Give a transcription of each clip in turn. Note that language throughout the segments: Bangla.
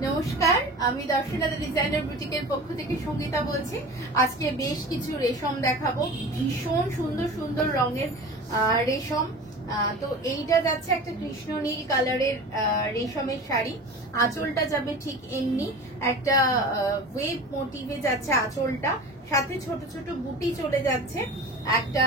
নমস্কার, আমি দর্শনা দ্য ডিজাইনার বুটিকের পক্ষ থেকে সঙ্গীতা বলছি। আজকে বেশ কিছু রেশম দেখাবো, ভীষণ সুন্দর সুন্দর রঙের রেশম। তো এইটা যাচ্ছে একটা কৃষ্ণ নীল কালারের রেশমের শাড়ি। আঁচলটা যাবে ঠিক এমনি একটা ওয়েভ মোটিভে যাচ্ছে আঁচলটা, সাথে ছোট ছোট বুটি চলে যাচ্ছে, একটা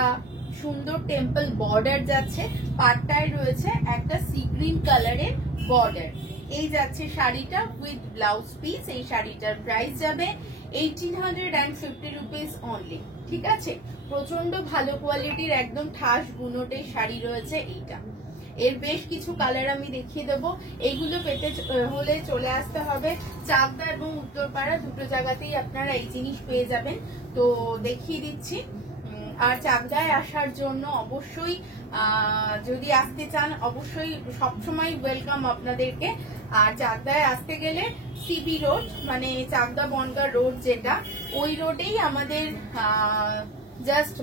সুন্দর টেম্পল বর্ডার যাচ্ছে, পাটটায় রয়েছে একটা সি গ্রিন কালারের বর্ডার। এই যাচ্ছে শাড়িটা উইথ ব্লাউজ পিস। এই শাড়িটার প্রাইস যাবে 1850 রুপিস অনলি। ঠিক আছে, প্রচন্ড ভালো কোয়ালিটির একদম ঠাস বুনটের শাড়ি রয়েছে এইটা। এর বেশ কিছু কালার আমি দেখিয়ে দেবো। এইগুলো পেতে হলে চলে আসতে হবে চাকদা এবং উত্তরপাড়া, দুটো জায়গাতেই আপনারা এই জিনিস পেয়ে যাবেন। তো দেখিয়ে দিচ্ছি। আর চাকদায় আসার জন্য অবশ্যই যদি আসতে চান অবশ্যই সবসময় ওয়েলকাম আপনাদেরকে। আর চাকদায় আসতে গেলে সিবি রোড মানে চাকদা বনগাঁ রোড, যেটা ওই রোডেই আমাদের জাস্ট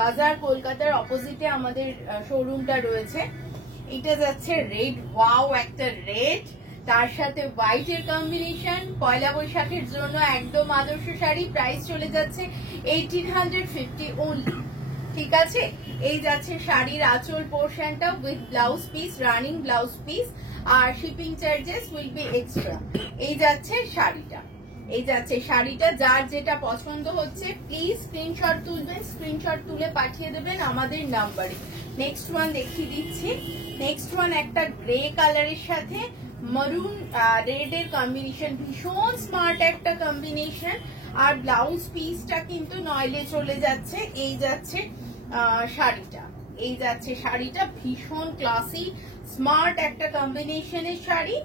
বাজার কলকাতার অপোজিটে আমাদের শোরুমটা রয়েছে। এটা যাচ্ছে রেড, ওয়াও একটা রেড, তার সাথে হোয়াইট এর কম্বিনেশন। পয়লা বৈশাখের জন্য একদম আদর্শ শাড়ি। প্রাইস চলে যাচ্ছে 1850 অনলি। ঠিক আছে, এই যাচ্ছে শাড়ির আঁচল পোর্শনটা with blouse piece, running blouse piece, আর shipping charges will be extra. এই যাচ্ছে শাড়িটা। এই যাচ্ছে শাড়িটা। যার যেটা পছন্দ হচ্ছে প্লিজ স্ক্রিনশট তুলবেন, স্ক্রিনশট তুলে পাঠিয়ে দেবেন আমাদের নাম্বারে। নেক্সট ওয়ান দেখিয়ে দিচ্ছি। নেক্সট ওয়ান একটা গ্রে কালারের সাথে মারুন রেড এর কম্বিনেশন, ভীষণ স্মার্ট একটা কম্বিনেশন। আর ব্লাউজ পিসটা কিন্তু নইলে চলে যাচ্ছে। এই যাচ্ছে শাড়িটা। এই যাচ্ছে শাড়িটা, ভীষণ ক্লাসি স্মার্ট একটা কম্বিনেশনের শাড়ি।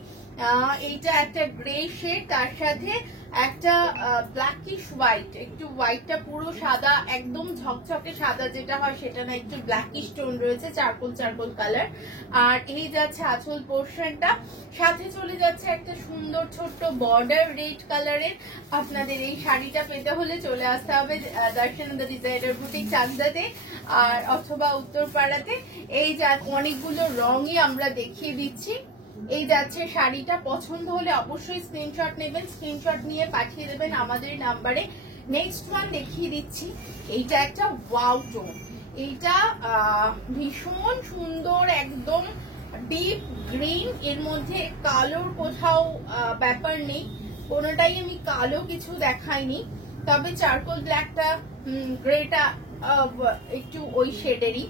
এইটা একটা গ্রে শেড, তার সাথে একটা ব্ল্যাকিশ হোয়াইট, একটু হোয়াইটটা পুরো সাদা, একদম ঝকঝকে সাদা যেটা হয় সেটা না, একটু ব্ল্যাকিশ টোন রয়েছে, চারকোল চারকোল কালার। আর এই যাচ্ছে আঁচল পোর্শনটা, সাথে চলে যাচ্ছে একটা সুন্দর ছোট্ট বর্ডার রেড কালারের। আপনাদের এই শাড়িটা পেতে হলে চলে আসতে হবে দর্শনা দ্য ডিজাইনার বুটিক চাকদাতে আর অথবা উত্তরপাড়াতে। এই যা অনেকগুলো রঙই আমরা দেখিয়ে দিচ্ছি। এই যাচ্ছে শাড়িটা, পছন্দ হলে অবশ্যই স্ক্রিনশট নেবেন, স্ক্রিনশট নিয়ে পাঠিয়ে দেবেন আমাদের নাম্বারে। নেক্সট ওয়ান দেখিয়ে দিচ্ছি। এইটা একটা ওয়াও টোন, এইটা ভীষণ সুন্দর, একদম ডিপ গ্রিন, এর মধ্যে কালোর কোথাও ব্যাপার নেই, কোনোটাই আমি কালো কিছু দেখাইনি, তবে চারকোল ব্ল্যাকটা গ্রেটা একটু ওই শেডেরই,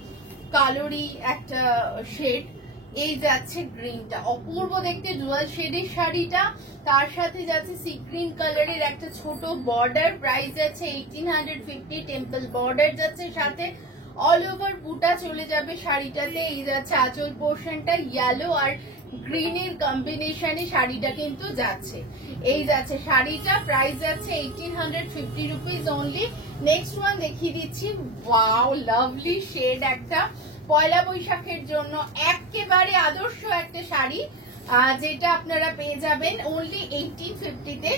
কালোরই একটা শেড। এই যাচ্ছে গ্রিনটা, অপূর্ব দেখতে ডুয়াল শেডের শাড়িটা, তার সাথে যাচ্ছে সি গ্রিন কালারের একটা ছোট বর্ডার। প্রাইস যাচ্ছে 1850, টেম্পল বর্ডার যাচ্ছে, সাথে অল ওভার বুটা চলে যাবে শাড়িটাতে। এই যাচ্ছে আঁচল পোর্শনটা, ইয়েলো আর গ্রিনের কম্বিনেশনে শাড়িটা কিন্তু যাচ্ছে। এই যাচ্ছে শাড়িটা, প্রাইস যাচ্ছে 1850 রুপিস অনলি। নেক্সট ওয়ান দেখিয়ে দিচ্ছি। ওয়াও, লাভলি শেড একটা, পয়লা বৈশাখের জন্য একেবারে আদর্শ একটা শাড়ি, যেটা আপনারা পেয়ে যাবেন অনলি 1850-তে।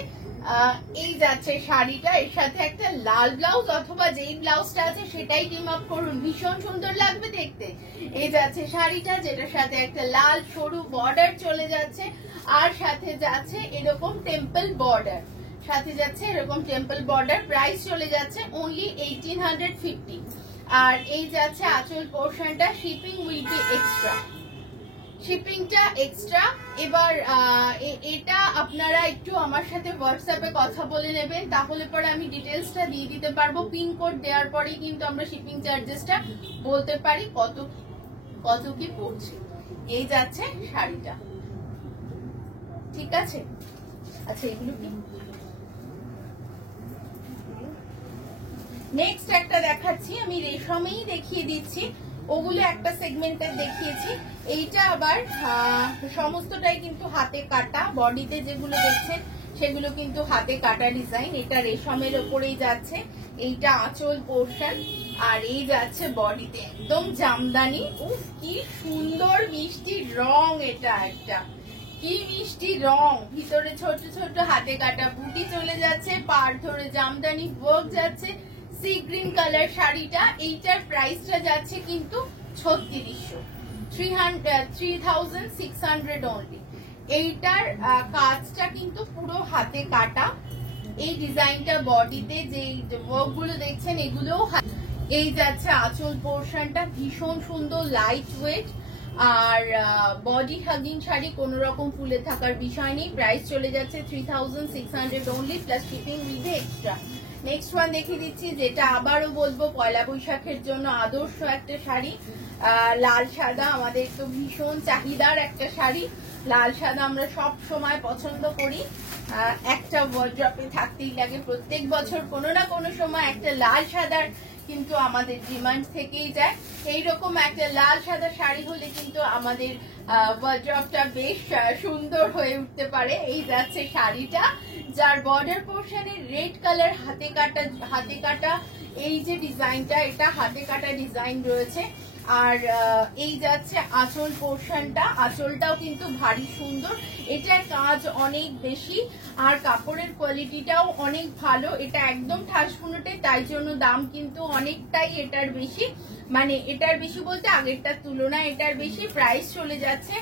এই যাচ্ছে শাড়িটা, এর সাথে একটা লাল ব্লাউজ অথবা যেই ব্লাউজটা আছে সেটাই টিম আপ করুন, ভীষণ সুন্দর লাগবে দেখতে। এই যাচ্ছে শাড়িটা, যেটার সাথে একটা লাল সরু বর্ডার চলে যাচ্ছে, আর সাথে যাচ্ছে এরকম টেম্পল বর্ডার, সাথে যাচ্ছে এরকম টেম্পল বর্ডার। প্রাইস চলে যাচ্ছে অনলি 1850। আর এই যাচ্ছে আঁচল পোর্শনটা, শিপিং উইল বি এক্সট্রা, শিপিংটা এক্সট্রা। এবার এটা আপনারা একটু আমার সাথে হোয়াটসঅ্যাপে কথা বলে নেবেন, তাহলে পরে আমি ডিটেলসটা দিয়ে দিতে পারবো। পিনকোড দেওয়ার পরেই কিন্তু আমরা শিপিং চার্জেসটা বলতে পারি কত কি পড়ছে। এই যাচ্ছে শাড়িটা। ঠিক আছে, আচ্ছা এগুলো কি নেক্সট একটা দেখাচ্ছি, আমি রেশমেই দেখিয়ে দিচ্ছি, ওগুলো একটা সেগমেন্টে দেখিয়েছি। এইটা আবার সমস্তটাই কিন্তু হাতে কাটা, বডিতে যেগুলো দেখছেন সেগুলো কিন্তু হাতে কাটা ডিজাইন। এটা রেশমের ওপরেই যাচ্ছে, এইটা আঁচল পোর্শন, আর এই যাচ্ছে বডিতে একদম জামদানি। উফ, কি সুন্দর মিষ্টি রং, এটা একটা কি মিষ্টি রং, ভিতরে ছোট ছোট হাতে কাটা বুটি চলে যাচ্ছে, পাড় ধরে জামদানি ওয়ার্ক যাচ্ছে, সি গ্রিন কালার শাড়িটা। এইটার প্রাইসটা যাচ্ছে কিন্তু 3600, 3600 অনলি। এইটার কাজটা কিন্তু পুরো হাতে কাটা। এই ডিজাইনটা বডিতে যে ওয়ার্ক গুলো দেখছেন এগুলো এই যাচ্ছে আঁচল পোর্শনটা, ভীষণ সুন্দর লাইট ওয়েট আর বডি হাগিং শাড়ি, কোন রকম ফুলে থাকার বিষয় নেই। প্রাইস চলে যাচ্ছে 3600 only plus shipping with extra. Next one দেখিয়ে দিচ্ছি, যেটা আবারও বলবো পয়লা বৈশাখের জন্য আদর্শ একটা শাড়ি। লাল সাদা আমাদের তো ভীষণ চাহিদার একটা শাড়ি। লাল সাদা আমরা সব সময় পছন্দ করি, একটা ওয়ার্ড্রপে থাকতেই লাগে। প্রত্যেক বছর কোনো না কোনো সময় একটা লাল সাদার কিন্তু আমাদের ডিমান্ড থেকেই যায়। এইরকম একটা লাল সাদা শাড়ি হলে কিন্তু আমাদের ওয়ার্ড্রপটা বেশ সুন্দর হয়ে উঠতে পারে। এই যাচ্ছে শাড়িটা, যার বর্ডার পোর্শনে রেড কালার হাতে কাটা এই যে ডিজাইনটা, এটা হাতে কাটা ডিজাইন রয়েছে। আর এই যাচ্ছে আঁচল পোর্শনটা, আঁচলটাও কিন্তু ভারী সুন্দর, এটার কাজ অনেক বেশি আর কাপড়ের কোয়ালিটিটাও অনেক ভালো। এটা একদম ঠাসপুনোটে, তাই জন্য দাম কিন্তু অনেকটাই এটার বেশি, মানে এটার বেশি বলতে আগেরটার তুলনায় এটার বেশি। প্রাইস চলে যাচ্ছে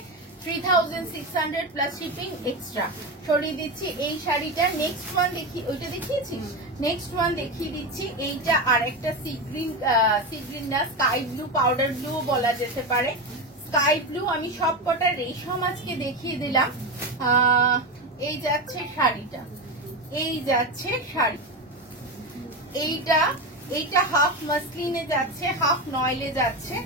3600 প্লাস শিপিং এক্সট্রা। সরিয়ে দিচ্ছি এই শাড়িটা। নেক্সট ওয়ান দেখি, ওইটা দেখিয়েছি, নেক্সট ওয়ান দেখিয়ে দিচ্ছি। এইটা আর একটা সি গ্রিন না স্কাই ব্লু, পাউডার ব্লু বলা যেতে পারে। স্কাই ব্লু আমি সব কটা রেশম আজকে দেখিয়ে দিলাম। এই যাচ্ছে শাড়িটা, এই যাচ্ছে শাড়ি। এইটা হাফ মাসলিনে যাচ্ছে, হাফ নয়েলে যাচ্ছে।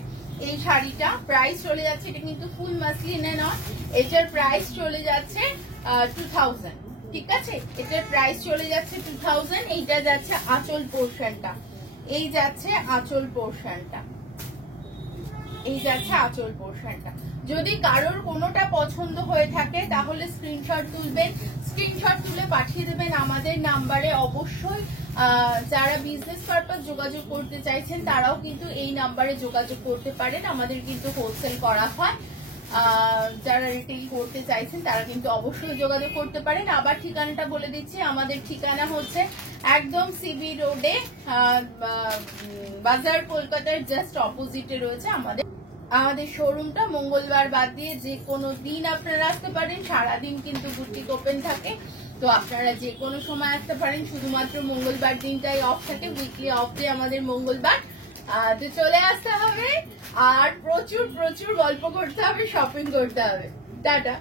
এই শাড়িটা প্রাইস চলে যাচ্ছে, এটা কিন্তু ফুল মাসলিনে নয়, এটার প্রাইস চলে যাচ্ছে 2000। ঠিক আছে, এটার প্রাইস চলে যাচ্ছে 2000। এইটা যাচ্ছে আঁচল পোর্শনটা, এই যাচ্ছে আঁচল পোর্শনটা, এই যাচ্ছে আঁচল পোর্শনটা। যদি কারোর কোনোটা পছন্দ হয়ে থাকে তাহলে স্ক্রিনশট তুলবেন, স্ক্রিনশট তুলে পাঠিয়ে দেবেন আমাদের নাম্বারে। অবশ্যই যারা বিজনেস পারপাস যোগাযোগ করতে চাইছেন তারাও কিন্তু এই নাম্বারে যোগাযোগ করতে পারেন। আমাদের কিন্তু হোলসেল করা হয়, যারা রিটেল করতে চাইছেন তারা কিন্তু অবশ্যই যোগাযোগ করতে পারেন। আবার ঠিকানাটা বলে দিচ্ছি, আমাদের ঠিকানা হচ্ছে একদম সিবি রোডে, বাজার কলকাতার জাস্ট অপোজিটে রয়েছে আমাদের শোরুমটা। মঙ্গলবার বাদ দিয়ে যে কোনো দিন আপনারা আসতে পারেন, সারাদিন কিন্তু বুটিক ওপেন থাকে, তো আপনারা যে কোনো সময় আসতে পারেন। শুধুমাত্র মঙ্গলবার দিনটাই অফ থাকে, উইকলি অফ ডে আমাদের মঙ্গলবার। তো চলে আসতে হবে আর প্রচুর প্রচুর গল্প করতে হবে, শপিং করতে হবে। টাটা।